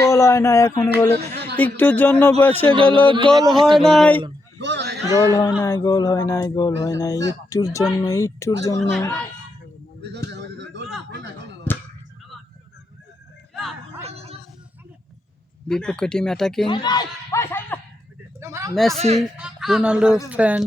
গোল হয় না, এখন গোলে একটুর জন্য বেঁচে গেল, গোল হয় নাই, গোল হয় নাই, গোল হয় নাই, গোল হয় নাই, একটুর জন্য, একটুর জন্য। বিপক্ষ team attacking, Messi Ronaldo fan.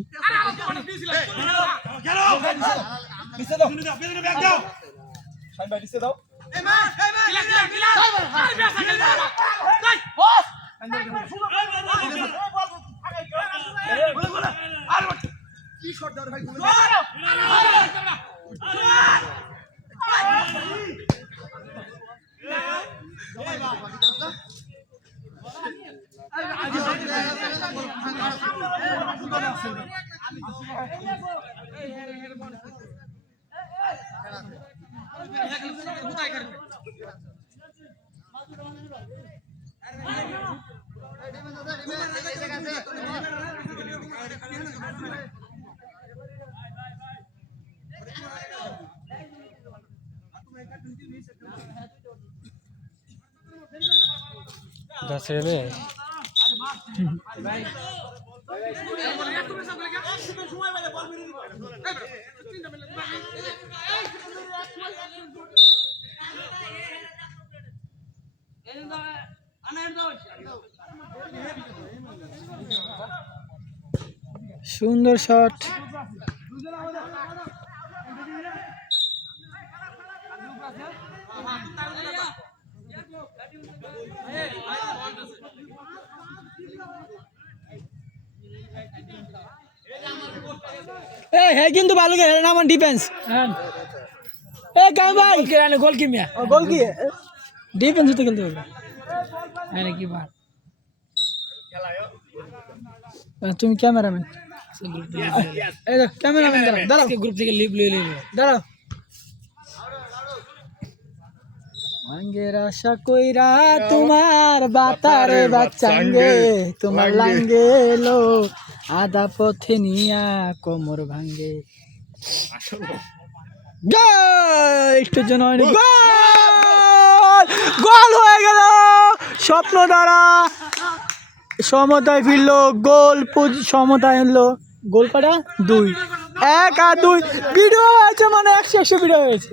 সুন্দর শট। কিন্তু ভালো খেলে না আমার ডিফেন্স। ভাই গোল কি মিয়া, গোল কি ডিফেন্স তো খেলতে হবে কি বার। তুমি ক্যামেরাম্যান, ক্যামেরাম্যান দাঁড়াও, গ্রুপ থেকে লিভ লই দাঁড়াও। মাঙ্গের আশা কইরা তোমার বাতারে বাচ্চাঙ্গে, তোমার লাঙ্গে লো আধা পথে নিয়া কোমর ভাঙ্গে। একটুর জন্য হয়নি, গোল হয়ে গেল স্বপ্ন দ্বারা, সমতায় ফিরলো, গোল সমতায় হলো। গোল কটা 2-1 আর 2 ভিডিও হয়েছে, মানে 100 ভিডিও হয়েছে।